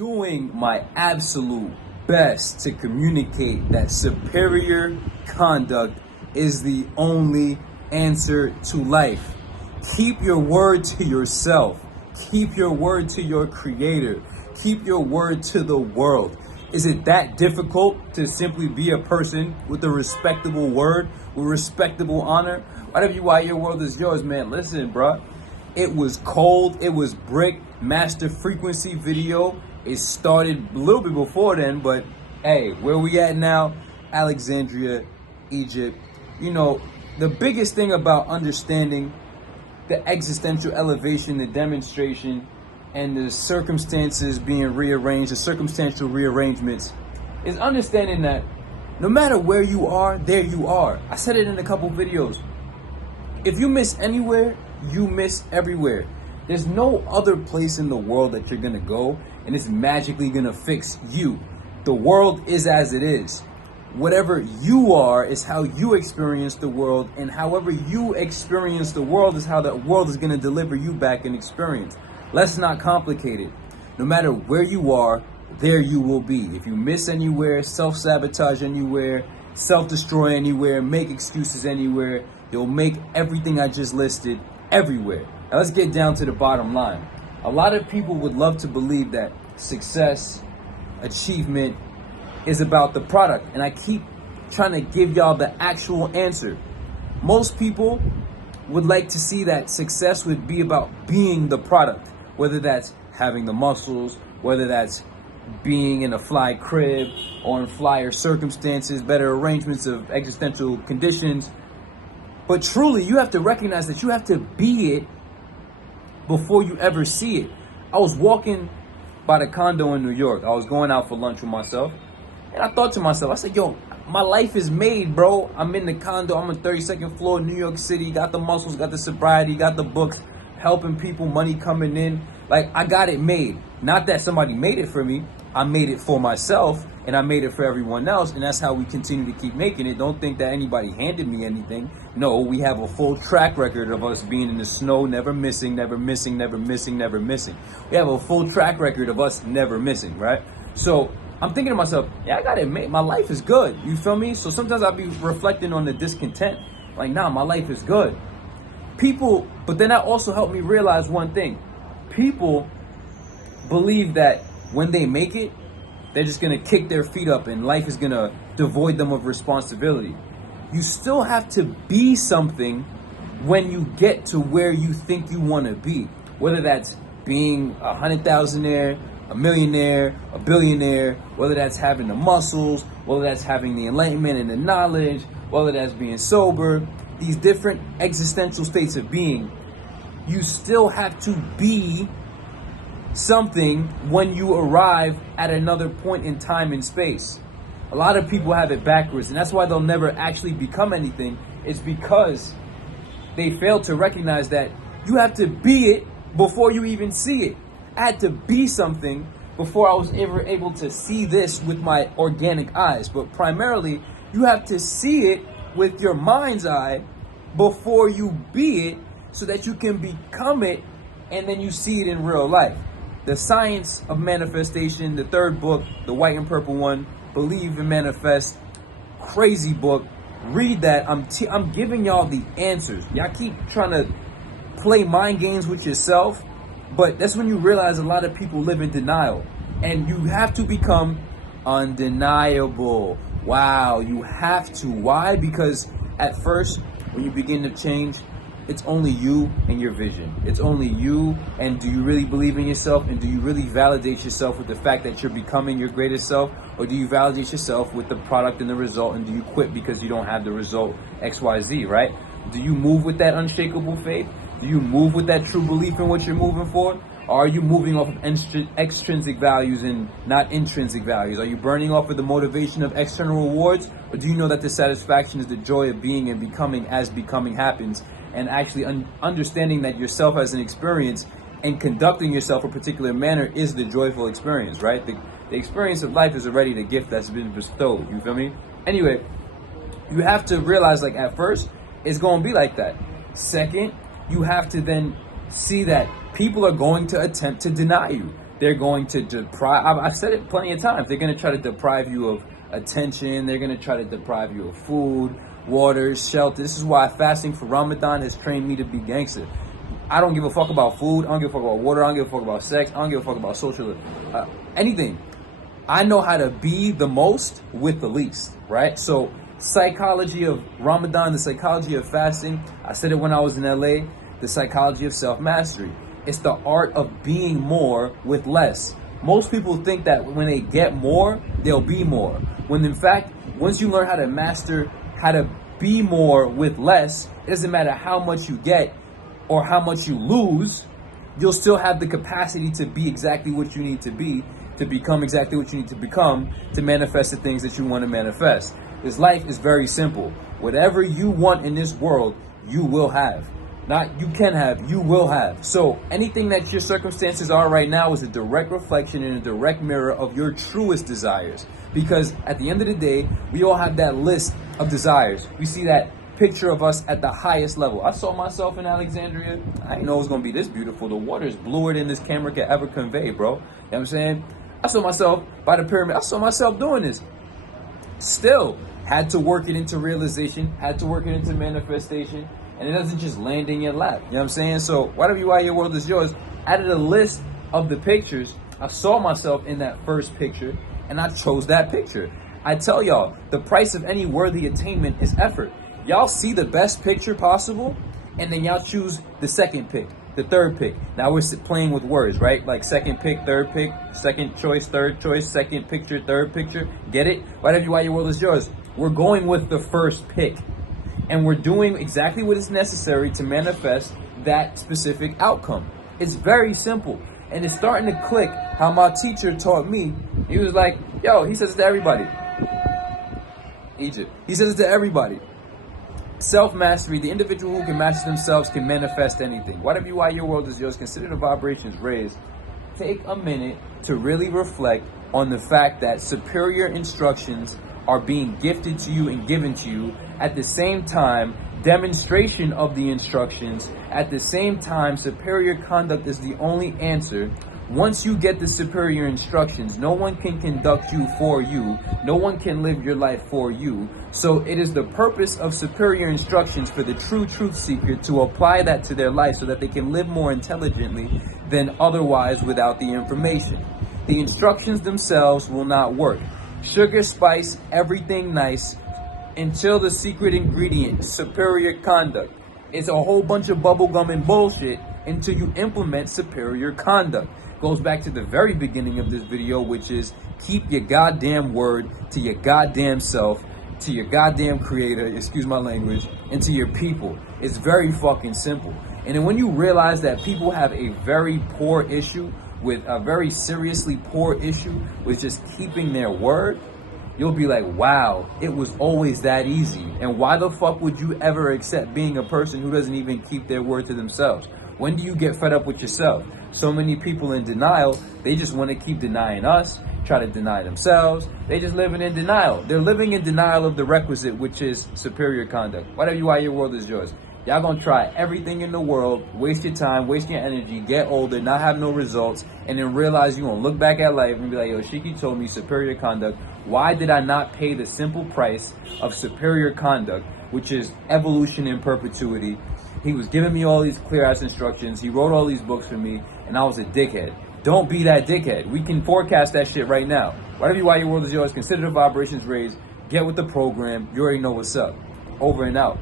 doing my absolute best to communicate that superior conduct is the only answer to life. Keep your word to yourself. Keep your word to your creator. Keep your word to the world. Is it that difficult to simply be a person with a respectable word, with respectable honor? Whatever you why your world is yours, man. Listen, bruh. It was cold. It was brick. Master frequency video. It started a little bit before then, but hey, where we at now? Alexandria, Egypt. You know, the biggest thing about understanding the existential elevation, the demonstration, and the circumstances being rearranged, the circumstantial rearrangements, is understanding that no matter where you are, there you are. I said it in a couple videos. If you miss anywhere, you miss everywhere. There's no other place in the world that you're gonna go and it's magically gonna fix you. The world is as it is. Whatever you are is how you experience the world, and however you experience the world is how the world is gonna deliver you back an experience. Let's not complicate it. No matter where you are, there you will be. If you miss anywhere, self-sabotage anywhere, self-destroy anywhere, make excuses anywhere, you'll make everything I just listed everywhere. Now let's get down to the bottom line. A lot of people would love to believe that success, achievement is about the product, and I keep trying to give y'all the actual answer. Most people would like to see that success would be about being the product, whether that's having the muscles, whether that's being in a fly crib or in flyer circumstances, better arrangements of existential conditions. But truly, you have to recognize that you have to be it before you ever see it. I was walking by the condo in New York. I was going out for lunch with myself. And I thought to myself, I said, yo, my life is made, bro. I'm in the condo. I'm on 32nd floor, New York City. Got the muscles, got the sobriety, got the books, helping people, money coming in. Like, I got it made. Not that somebody made it for me. I made it for myself, and I made it for everyone else. And that's how we continue to keep making it. Don't think that anybody handed me anything. No, we have a full track record of us being in the snow, never missing, never missing, never missing, never missing. We have a full track record of us never missing, right? So I'm thinking to myself, yeah, I got it made. My life is good. You feel me? So sometimes I'll be reflecting on the discontent. Like, nah, my life is good. But then that also helped me realize one thing. People believe that when they make it, they're just going to kick their feet up and life is going to devoid them of responsibility. You still have to be something when you get to where you think you want to be. Whether that's being a 100,000-aire, a millionaire, a billionaire, whether that's having the muscles, whether that's having the enlightenment and the knowledge, whether that's being sober, these different existential states of being, you still have to be something when you arrive at another point in time and space. A lot of people have it backwards, and that's why they'll never actually become anything. It's because they fail to recognize that you have to be it before you even see it. I had to be something before I was ever able to see this with my organic eyes. But primarily, you have to see it with your mind's eye before you be it, so that you can become it, and then you see it in real life. The Science of Manifestation, the third book, the white and purple one, Believe and Manifest, crazy book. Read that. I'm giving y'all the answers. Y'all keep trying to play mind games with yourself, but that's when you realize a lot of people live in denial, and you have to become undeniable. Wow, you have to. Why? Because at first, when you begin to change, it's only you and your vision. It's only you, and do you really believe in yourself, and do you really validate yourself with the fact that you're becoming your greatest self, or do you validate yourself with the product and the result, and do you quit because you don't have the result XYZ, right? Do you move with that unshakable faith? Do you move with that true belief in what you're moving for? Or are you moving off of extrinsic values and not intrinsic values? Are you burning off of the motivation of external rewards? Or do you know that the satisfaction is the joy of being and becoming as becoming happens? And actually understanding that yourself as an experience and conducting yourself a particular manner is the joyful experience, right? The experience of life is already the gift that's been bestowed. You feel me? Anyway, you have to realize, like, at first, it's going to be like that. Second, you have to then see that people are going to attempt to deny you. They're going to deprive, I've said it plenty of times, they're going to try to deprive you of attention. They're going to try to deprive you of food, water, shelter. This is why fasting for Ramadan has trained me to be gangster. I don't give a fuck about food. I don't give a fuck about water. I don't give a fuck about sex. I don't give a fuck about social, anything. I know how to be the most with the least, right? So psychology of Ramadan, the psychology of fasting, I said it when I was in LA, the psychology of self-mastery. It's the art of being more with less. Most people think that when they get more, they'll be more. When in fact, once you learn how to master how to be more with less, it doesn't matter how much you get or how much you lose, you'll still have the capacity to be exactly what you need to be, to become exactly what you need to become, to manifest the things that you want to manifest. This life is very simple. Whatever you want in this world, you will have. Not you can have, you will have. So anything that your circumstances are right now is a direct reflection and a direct mirror of your truest desires. Because at the end of the day, we all have that list of desires. We see that picture of us at the highest level. I saw myself in Alexandria. I didn't know it was going to be this beautiful. The water is bluer than this camera could ever convey, bro. You know what I'm saying? I saw myself by the pyramid. I saw myself doing this. Still had to work it into realization, had to work it into manifestation. And it doesn't just land in your lap. You know what I'm saying? So whatever you are, your world is yours. Out of the list of the pictures, I saw myself in that first picture and I chose that picture. I tell y'all, the price of any worthy attainment is effort. Y'all see the best picture possible and then y'all choose the second pick, the third pick. Now we're playing with words, right? Like second pick, third pick, second choice, third choice, second picture, third picture. Get it? Whatever you are, your world is yours. We're going with the first pick. And we're doing exactly what is necessary to manifest that specific outcome. It's very simple. And it's starting to click how my teacher taught me. He was like, yo, he says it to everybody. Egypt. He says it to everybody. Self-mastery, the individual who can master themselves can manifest anything. Whatever you are, your world is yours. Consider the vibrations raised. Take a minute to really reflect on the fact that superior instructions are being gifted to you and given to you. At the same time, demonstration of the instructions. At the same time, superior conduct is the only answer. Once you get the superior instructions, no one can conduct you for you. No one can live your life for you. So it is the purpose of superior instructions for the true truth seeker to apply that to their life so that they can live more intelligently than otherwise without the information. The instructions themselves will not work. Sugar, spice, everything nice until the secret ingredient, superior conduct. It's a whole bunch of bubblegum and bullshit until you implement superior conduct. Goes back to the very beginning of this video, which is keep your goddamn word to your goddamn self, to your goddamn creator, excuse my language, and to your people. It's very fucking simple. And then when you realize that people have a very poor issue with a very seriously poor issue with just keeping their word, you'll be like, wow, it was always that easy. And why the fuck would you ever accept being a person who doesn't even keep their word to themselves? When do you get fed up with yourself? So many people in denial, they just want to keep denying us, try to deny themselves. They just living in denial. They're living in denial of the requisite, which is superior conduct. Whatever you are, your world is yours. Y'all gonna try everything in the world, waste your time, waste your energy, get older, not have no results, and then realize you're gonna look back at life and be like, yo, Sheikhy told me superior conduct. Why did I not pay the simple price of superior conduct, which is evolution in perpetuity? He was giving me all these clear-ass instructions. He wrote all these books for me, and I was a dickhead. Don't be that dickhead. We can forecast that shit right now. Whatever you are, your world is yours. Consider the vibrations raised. Get with the program. You already know what's up. Over and out.